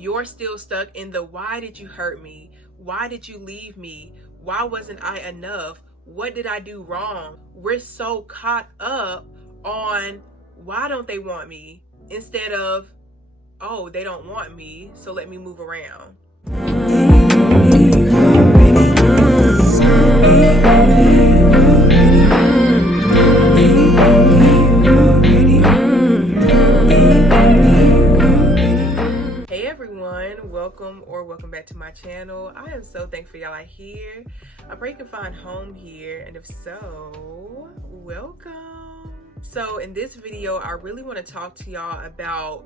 You're still stuck in the why did you hurt me? Why did you leave me? Why wasn't I enough? What did I do wrong? We're so caught up on why don't they want me instead of, oh, they don't want me, so let me move around. Hey everyone, welcome back to my channel. I am so thankful y'all are here. I pray you can find home here, and if so, welcome. So in this video, I really want to talk to y'all about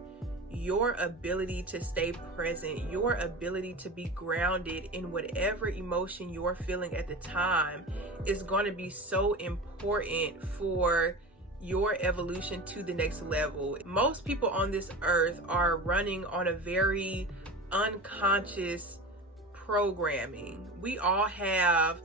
your ability to stay present, your ability to be grounded in whatever emotion you're feeling at the time is going to be so important for your evolution to the next level. Most people on this earth are running on a very unconscious programming. We all have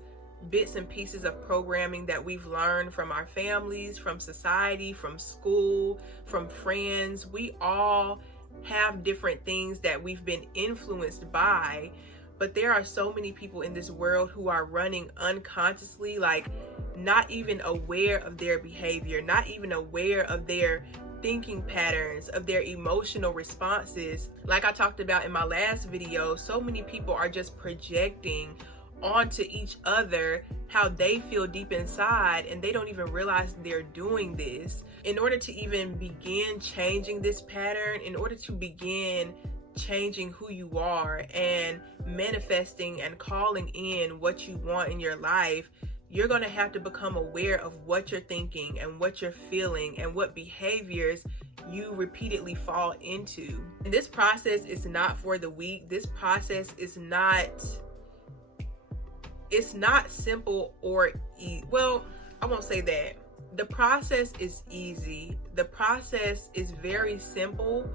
bits and pieces of programming that we've learned from our families, from society, from school, from friends. We all have different things that we've been influenced by, but there are so many people in this world who are running unconsciously, like not even aware of their behavior, not even aware of their thinking patterns, of their emotional responses. Like I talked about in my last video, so many people are just projecting onto each other how they feel deep inside, and they don't even realize they're doing this. In order to even begin changing this pattern, in order to begin changing who you are and manifesting and calling in what you want in your life, you're going to have to become aware of what you're thinking and what you're feeling and what behaviors you repeatedly fall into. And this process is not for the weak. This process is not, it's not simple or well, I won't say that. The process is easy. The process is very simple,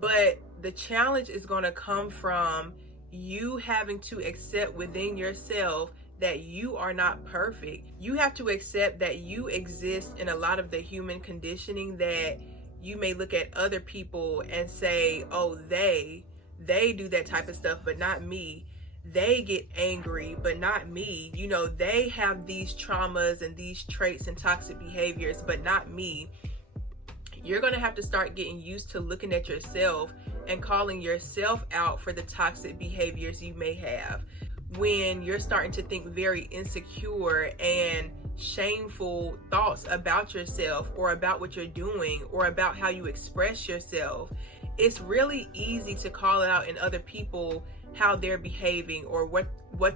but the challenge is going to come from you having to accept within yourself that you are not perfect. You have to accept that you exist in a lot of the human conditioning that you may look at other people and say, oh, they do that type of stuff, but not me. They get angry, but not me. You know, they have these traumas and these traits and toxic behaviors, but not me. You're going to have to start getting used to looking at yourself and calling yourself out for the toxic behaviors you may have. When you're starting to think very insecure and shameful thoughts about yourself or about what you're doing or about how you express yourself, it's really easy to call out in other people how they're behaving or what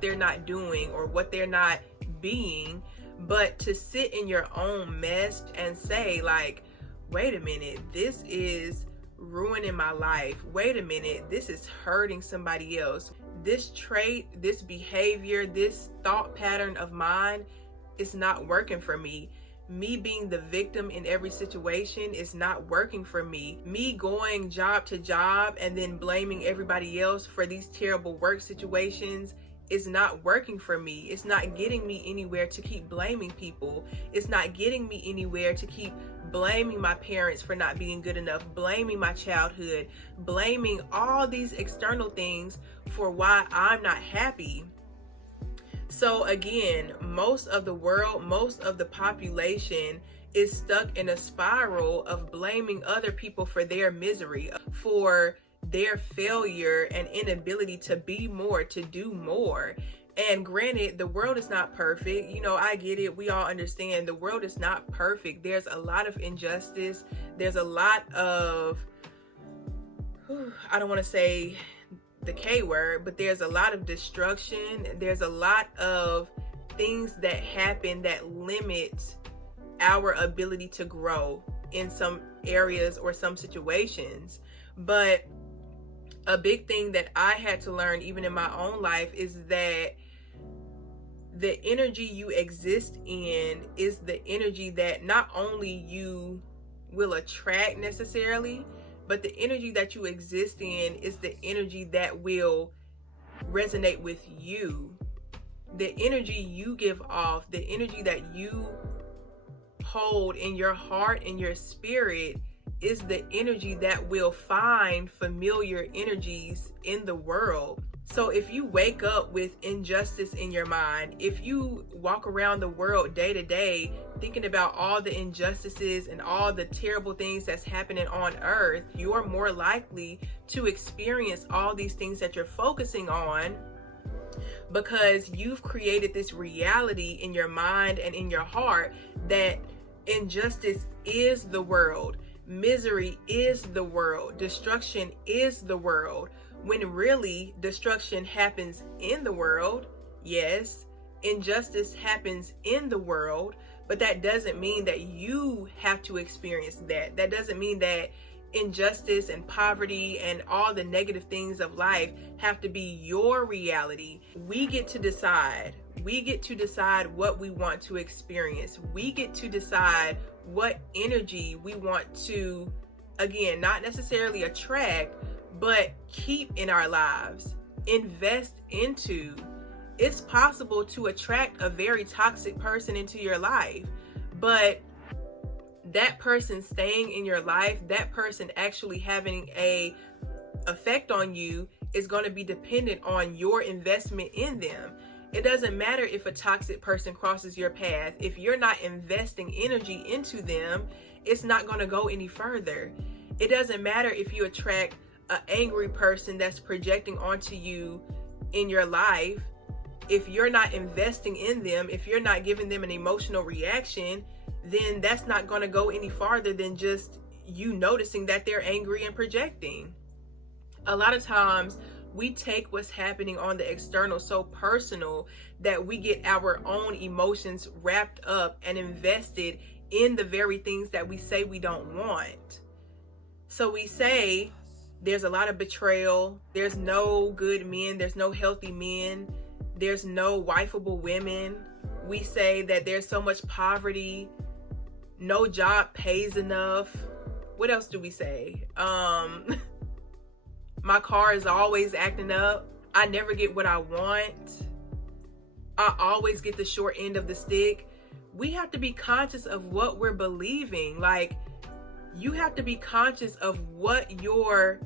they're not doing or what they're not being. But to sit in your own mess and say, like, wait a minute, this is ruining my life. Wait a minute, this is hurting somebody else. This trait, this behavior, this thought pattern of mine is not working for me. Me being the victim in every situation is not working for me. Me going job to job and then blaming everybody else for these terrible work situations is not working for me. It's not getting me anywhere to keep blaming people. It's not getting me anywhere to keep blaming my parents for not being good enough, blaming my childhood, blaming all these external things for why I'm not happy. So again, most of the world, most of the population is stuck in a spiral of blaming other people for their misery, for their failure and inability to be more, to do more. And granted, the world is not perfect. You know, I get it. We all understand the world is not perfect. There's a lot of injustice. There's a lot of, I don't want to say the K word, but there's a lot of destruction. There's a lot of things that happen that limit our ability to grow in some areas or some situations. But a big thing that I had to learn even in my own life is that the energy you exist in is the energy that not only you will attract necessarily, but the energy that you exist in is the energy that will resonate with you. The energy you give off, the energy that you hold in your heart and your spirit is the energy that will find familiar energies in the world. So if you wake up with injustice in your mind, if you walk around the world day to day thinking about all the injustices and all the terrible things that's happening on earth, you're more likely to experience all these things that you're focusing on, because you've created this reality in your mind and in your heart that injustice is the world, misery is the world, destruction is the world, when really destruction happens in the world. Yes, injustice happens in the world, but that doesn't mean that you have to experience that. That doesn't mean that injustice and poverty and all the negative things of life have to be your reality. We get to decide. We get to decide what we want to experience. We get to decide what energy we want to, again, not necessarily attract, but keep in our lives, invest into. It's possible to attract a very toxic person into your life, but that person staying in your life, that person actually having a effect on you, is going to be dependent on your investment in them. It doesn't matter if a toxic person crosses your path. If you're not investing energy into them, it's not going to go any further. It doesn't matter if you attract an angry person that's projecting onto you in your life. If you're not investing in them, if you're not giving them an emotional reaction, then that's not going to go any farther than just you noticing that they're angry and projecting. A lot of times we take what's happening on the external so personal that we get our own emotions wrapped up and invested in the very things that we say we don't want. So we say there's a lot of betrayal, there's no good men, there's no healthy men, there's no wifeable women. We say that there's so much poverty, no job pays enough. What else do we say? My car is always acting up. I never get what I want. I always get the short end of the stick. We have to be conscious of what we're believing. Like, you have to be conscious of what you're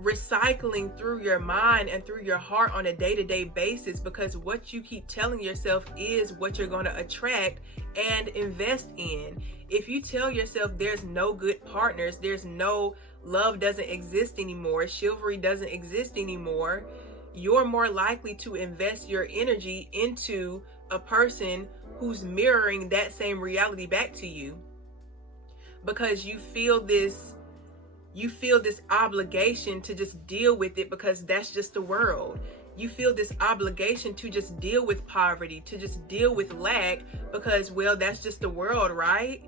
recycling through your mind and through your heart on a day-to-day basis, because what you keep telling yourself is what you're going to attract and invest in. If you tell yourself there's no good partners, there's no love, doesn't exist anymore, chivalry doesn't exist anymore, you're more likely to invest your energy into a person who's mirroring that same reality back to you, because you feel this obligation to just deal with it, because that's just the world. You feel this obligation to just deal with poverty, to just deal with lack, because, well, that's just the world, right?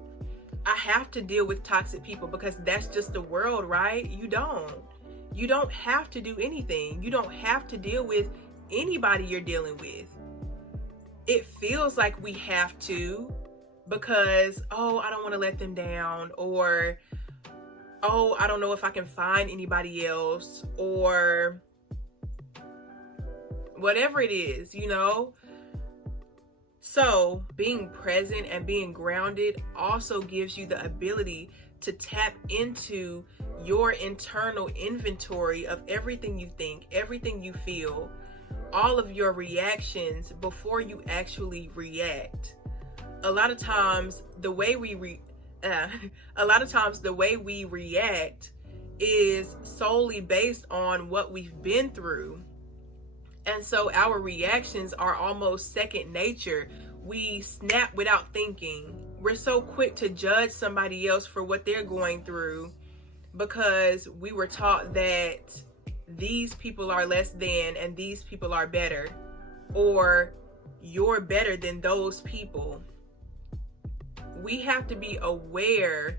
I have to deal with toxic people because that's just the world, right? You don't have to do anything. You don't have to deal with anybody you're dealing with. It feels like we have to, because, oh, I don't want to let them down, or, oh, I don't know if I can find anybody else, or whatever it is, you know? So being present and being grounded also gives you the ability to tap into your internal inventory of everything you think, everything you feel, all of your reactions before you actually react. A lot of times the way we react is solely based on what we've been through. And so our reactions are almost second nature. We snap without thinking. We're so quick to judge somebody else for what they're going through because we were taught that these people are less than and these people are better, or you're better than those people. We have to be aware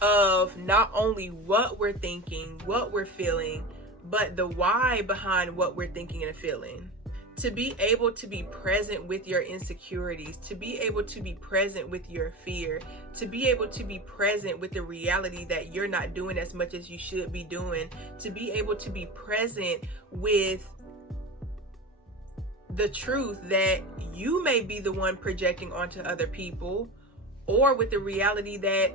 of not only what we're thinking, what we're feeling, but the why behind what we're thinking and feeling. To be able to be present with your insecurities, to be able to be present with your fear, to be able to be present with the reality that you're not doing as much as you should be doing, to be able to be present with the truth that you may be the one projecting onto other people, or with the reality that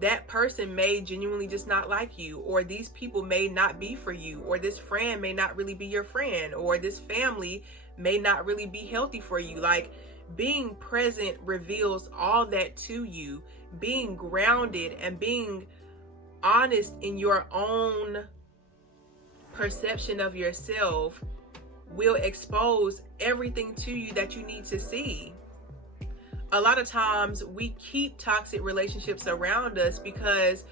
that person may genuinely just not like you, or these people may not be for you, or this friend may not really be your friend, or this family may not really be healthy for you. Like, being present reveals all that to you. Being grounded and being honest in your own perception of yourself will expose everything to you that you need to see. A lot of times we keep toxic relationships around us because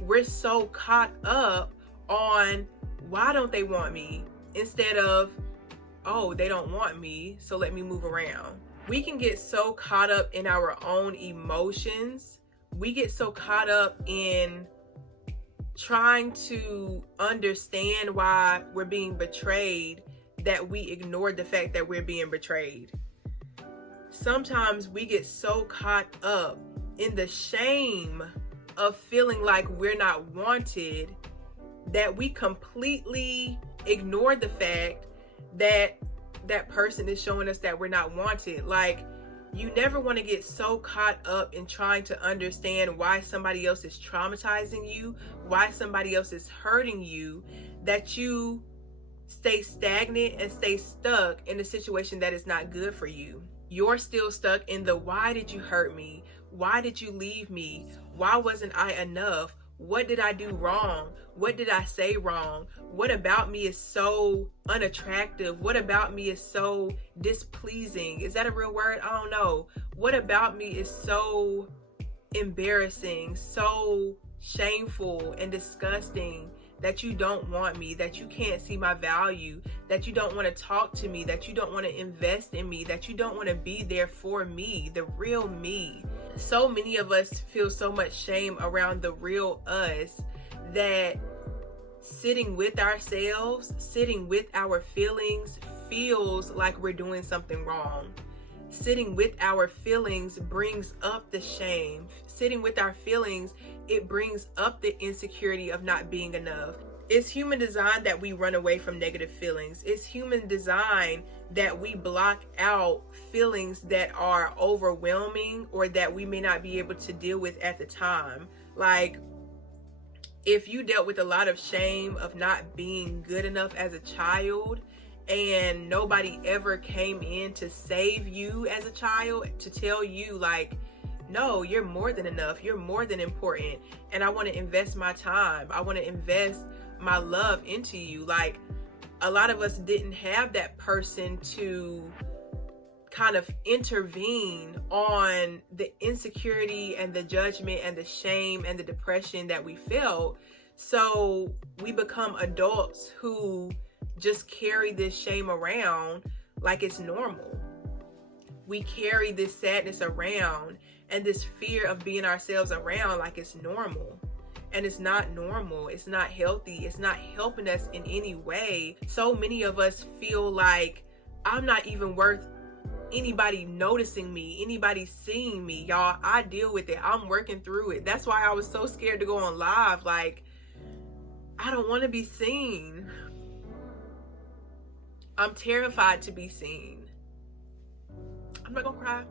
we're so caught up on, why don't they want me? Instead of, oh, they don't want me, so let me move around. We can get so caught up in our own emotions. We get so caught up in trying to understand why we're being betrayed that we ignore the fact that we're being betrayed. Sometimes we get so caught up in the shame of feeling like we're not wanted that we completely ignore the fact that that person is showing us that we're not wanted. Like, you never want to get so caught up in trying to understand why somebody else is traumatizing you, why somebody else is hurting you, that you stay stagnant and stay stuck in a situation that is not good for you. You're still stuck in the, why did you hurt me? Why did you leave me? Why wasn't I enough? What did I do wrong? What did I say wrong? What about me is so unattractive? What about me is so displeasing? Is that a real word? I don't know. What about me is so embarrassing, so shameful and disgusting that you don't want me, that you can't see my value, that you don't want to talk to me, that you don't want to invest in me, that you don't want to be there for me, the real me. So many of us feel so much shame around the real us that sitting with ourselves, sitting with our feelings feels like we're doing something wrong. Sitting with our feelings brings up the shame. Sitting with our feelings, it brings up the insecurity of not being enough. It's human design that we run away from negative feelings. It's human design that we block out feelings that are overwhelming or that we may not be able to deal with at the time. Like, if you dealt with a lot of shame of not being good enough as a child, and nobody ever came in to save you as a child, to tell you like, no, you're more than enough, you're more than important, and I want to invest my time, I want to invest my love into you. Like, a lot of us didn't have that person to kind of intervene on the insecurity and the judgment and the shame and the depression that we felt. So we become adults who just carry this shame around like it's normal. We carry this sadness around and this fear of being ourselves around like it's normal. And it's not normal. It's not healthy. It's not helping us in any way. So many of us feel like, I'm not even worth anybody noticing me, anybody seeing me. Y'all, I deal with it. I'm working through it. That's why I was so scared to go on live. Like, I don't want to be seen. I'm terrified to be seen. I'm not gonna cry.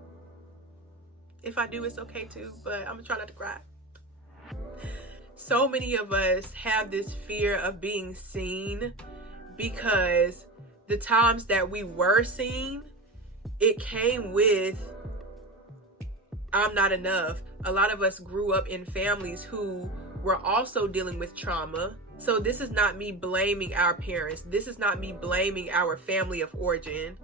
If I do, it's okay too, but I'm gonna try not to cry. So many of us have this fear of being seen because the times that we were seen, it came with, I'm not enough. A lot of us grew up in families who were also dealing with trauma. So this is not me blaming our parents. This is not me blaming our family of origin.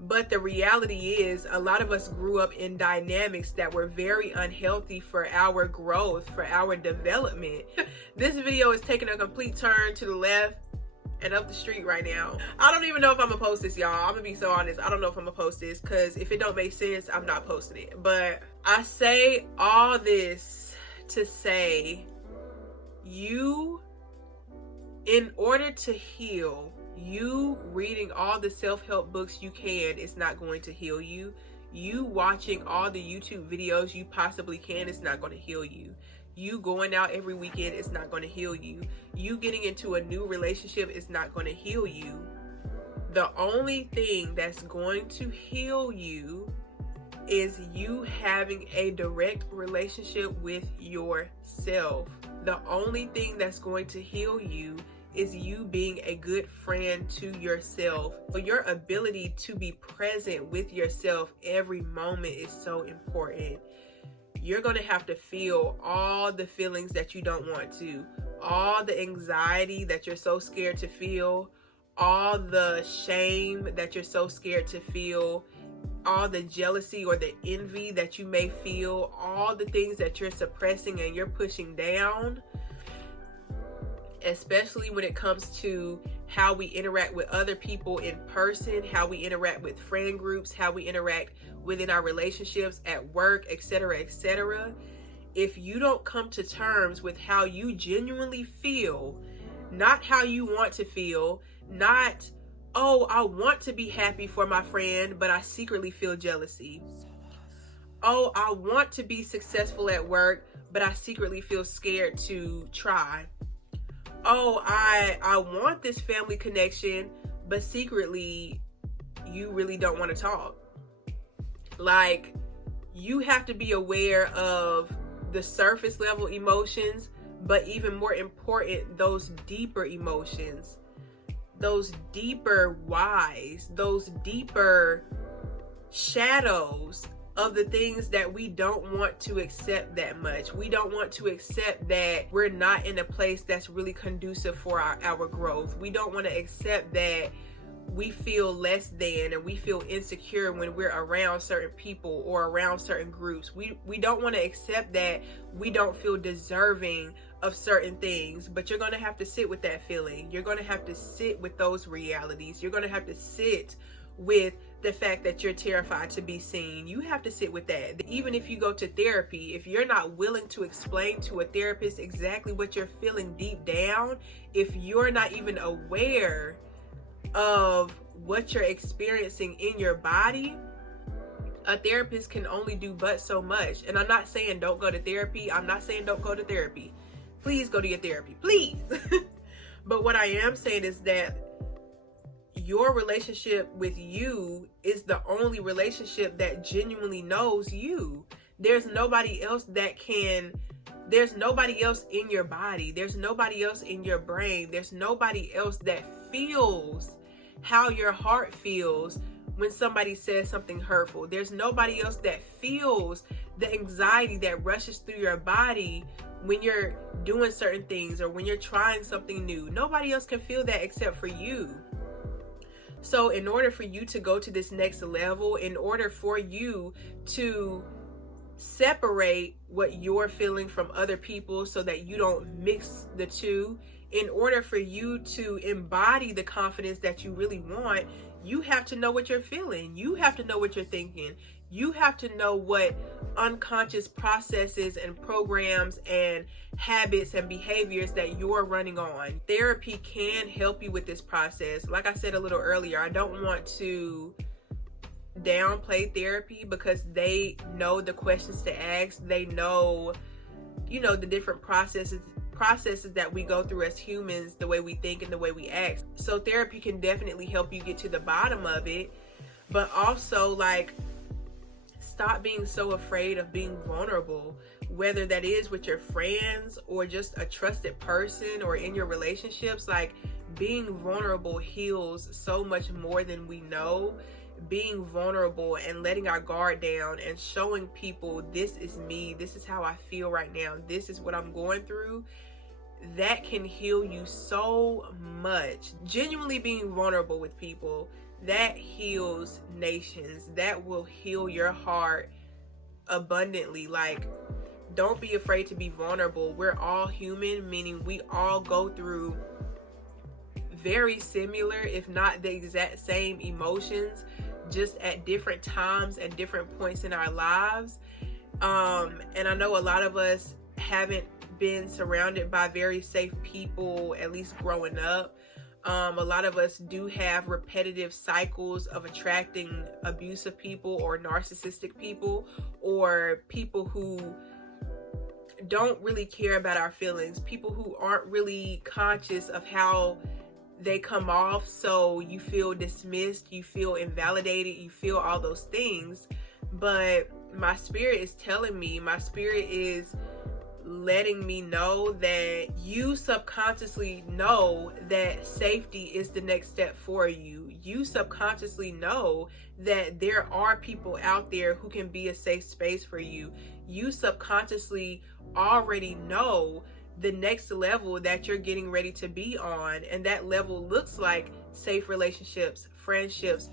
But the reality is, a lot of us grew up in dynamics that were very unhealthy for our growth, for our development. This video is taking a complete turn to the left and up the street right now. I don't even know if I'm gonna post this, y'all. I'm gonna be so honest. I don't know if I'm gonna post this, because if it don't make sense, I'm not posting it. But I say all this to say, you, in order to heal, you reading all the self-help books you can is not going to heal you. You watching all the YouTube videos you possibly can is not going to heal you. You going out every weekend is not going to heal you. You getting into a new relationship is not going to heal you. The only thing that's going to heal you is you having a direct relationship with yourself. The only thing that's going to heal you is you being a good friend to yourself. So your ability to be present with yourself every moment is so important. You're going to have to feel all the feelings that you don't want to, all the anxiety that you're so scared to feel, all the shame that you're so scared to feel, all the jealousy or the envy that you may feel, all the things that you're suppressing and you're pushing down, especially when it comes to how we interact with other people in person, how we interact with friend groups, how we interact within our relationships at work, etc., etc. If you don't come to terms with how you genuinely feel, not how you want to feel, not, oh, I want to be happy for my friend, but I secretly feel jealousy. Oh, I want to be successful at work, but I secretly feel scared to try. Oh, I want this family connection, but secretly you really don't want to talk. Like, you have to be aware of the surface level emotions, but even more important, those deeper emotions, those deeper whys, those deeper shadows of the things that we don't want to accept that much. We don't want to accept that we're not in a place that's really conducive for our growth. We don't want to accept that we feel less than and we feel insecure when we're around certain people or around certain groups. We don't want to accept that we don't feel deserving of certain things, but you're going to have to sit with that feeling. You're going to have to sit with those realities. You're going to have to sit with the fact that you're terrified to be seen. You have to sit with that. Even if you go to therapy, if you're not willing to explain to a therapist exactly what you're feeling deep down, if you're not even aware of what you're experiencing in your body, a therapist can only do but so much. And I'm not saying don't go to therapy. I'm not saying don't go to therapy. Please go to your therapy, please. But what I am saying is that your relationship with you is the only relationship that genuinely knows you. There's nobody else that can, there's nobody else in your body. There's nobody else in your brain. There's nobody else that feels how your heart feels when somebody says something hurtful. There's nobody else that feels the anxiety that rushes through your body when you're doing certain things or when you're trying something new. Nobody else can feel that except for you. So in order for you to go to this next level, in order for you to separate what you're feeling from other people so that you don't mix the two, in order for you to embody the confidence that you really want, you have to know what you're feeling. You have to know what you're thinking. You have to know what unconscious processes and programs and habits and behaviors that you're running on. Therapy can help you with this process. Like I said a little earlier, I don't want to downplay therapy because they know the questions to ask. They know, the different processes that we go through as humans, the way we think and the way we act. So therapy can definitely help you get to the bottom of it, but also stop being so afraid of being vulnerable, whether that is with your friends or just a trusted person or in your relationships. Being vulnerable heals so much more than we know. Being vulnerable and letting our guard down and showing people, this is me, this is how I feel right now, this is what I'm going through, that can heal you so much. Genuinely being vulnerable with people, that heals nations. That will heal your heart abundantly. Don't be afraid to be vulnerable. We're all human, meaning we all go through very similar, if not the exact same emotions, just at different times and different points in our lives. And I know a lot of us haven't been surrounded by very safe people, at least growing up. A lot of us do have repetitive cycles of attracting abusive people or narcissistic people or people who don't really care about our feelings, people who aren't really conscious of how they come off. So you feel dismissed, you feel invalidated, you feel all those things. but my spirit is telling me, my spirit is letting me know that you subconsciously know that safety is the next step for you. You subconsciously know that there are people out there who can be a safe space for you. You subconsciously already know the next level that you're getting ready to be on, and that level looks like safe relationships, friendships,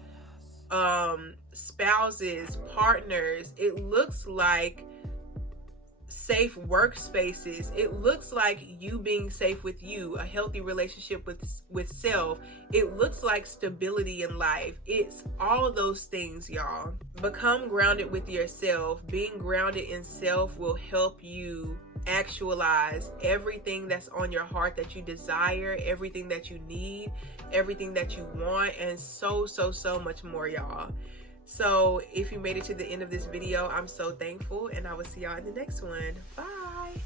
spouses, partners. It looks like safe workspaces. It looks like you being safe with you, a healthy relationship with self. It looks like stability in life. It's all of those things, y'all. Become grounded with yourself. Being grounded in self will help you actualize everything that's on your heart that you desire, everything that you need, everything that you want, and so much more, y'all. So if you made it to the end of this video, I'm so thankful, and I will see y'all in the next one. Bye.